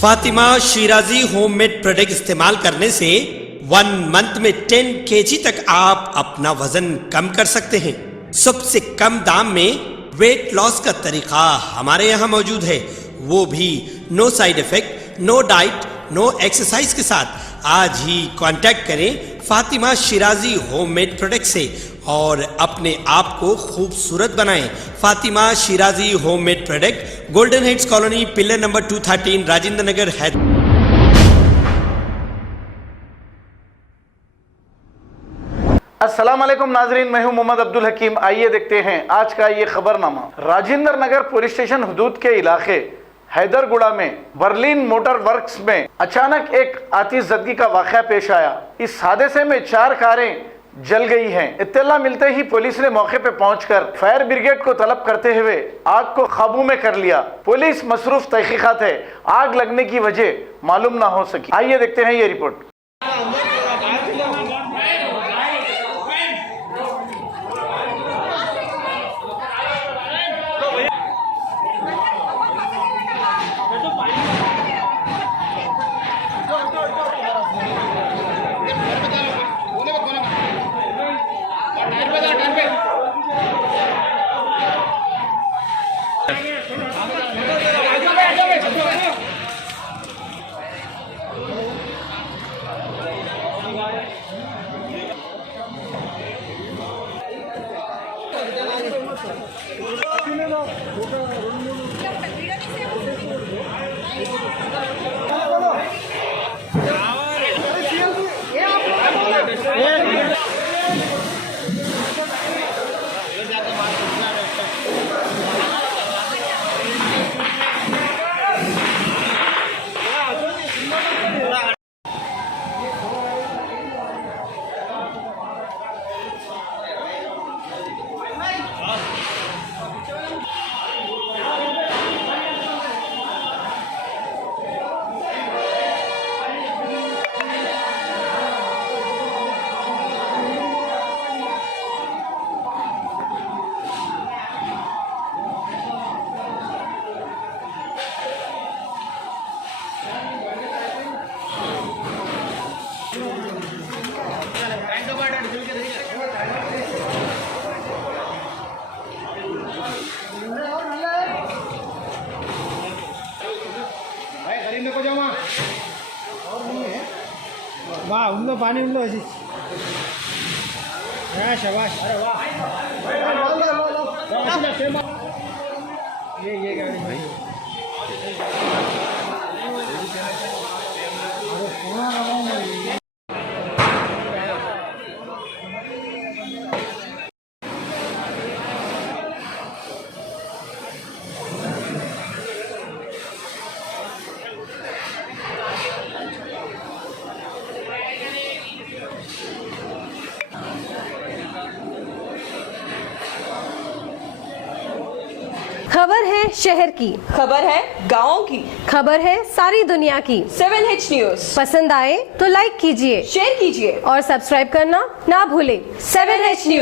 Fatima Shirazi homemade product इस्तेमाल करने से 1 मंथ में 10 kg तक आप अपना वजन कम कर सकते हैं। सबसे कम दाम में वेट लॉस का तरीका हमारे यहाँ मौजूद है, वो भी no side effect, no diet, no exercise के साथ। आज ही कांटेक्ट करें फातिमा शिराजी होममेड प्रोडक्ट से और अपने आप को खूबसूरत बनाएं। Fatima Shirazi homemade product, golden heads colony, pillar number 213, Rajendra Nagar, Hyderabad. अस्सलाम वालेकुम नाजरीन, मैं हूं मोहम्मद अब्दुल हकीम। आइए देखते हैं आज का ये खबरनामा। राजेंद्र नगर पुलिस स्टेशन हदूद के इलाके हैदरगुड़ा में बर्लिन मोटर वर्क्स में अचानक एक आतिशज़दगी का वाक़या पेश आया। इस हादसे में 4 कारें जल गई हैं। इत्तला मिलते ही पुलिस ने मौके पर पहुंचकर फायर ब्रिगेड को तलब करते हुए आग को काबू में कर लिया। पुलिस मसरूफ तहकीकात है, आग लगने की वजह मालूम ना हो सकी। आइए देखते हैं ये रिपोर्ट। वाह, उन पानी उन ऐसी शाबाश। अरे वाह, ये गाड़ी भाई खबर है शहर की, खबर है गाँव की, खबर है सारी दुनिया की। 7H न्यूज पसंद आए तो लाइक कीजिए, शेयर कीजिए और सब्सक्राइब करना ना भूलें। 7H news.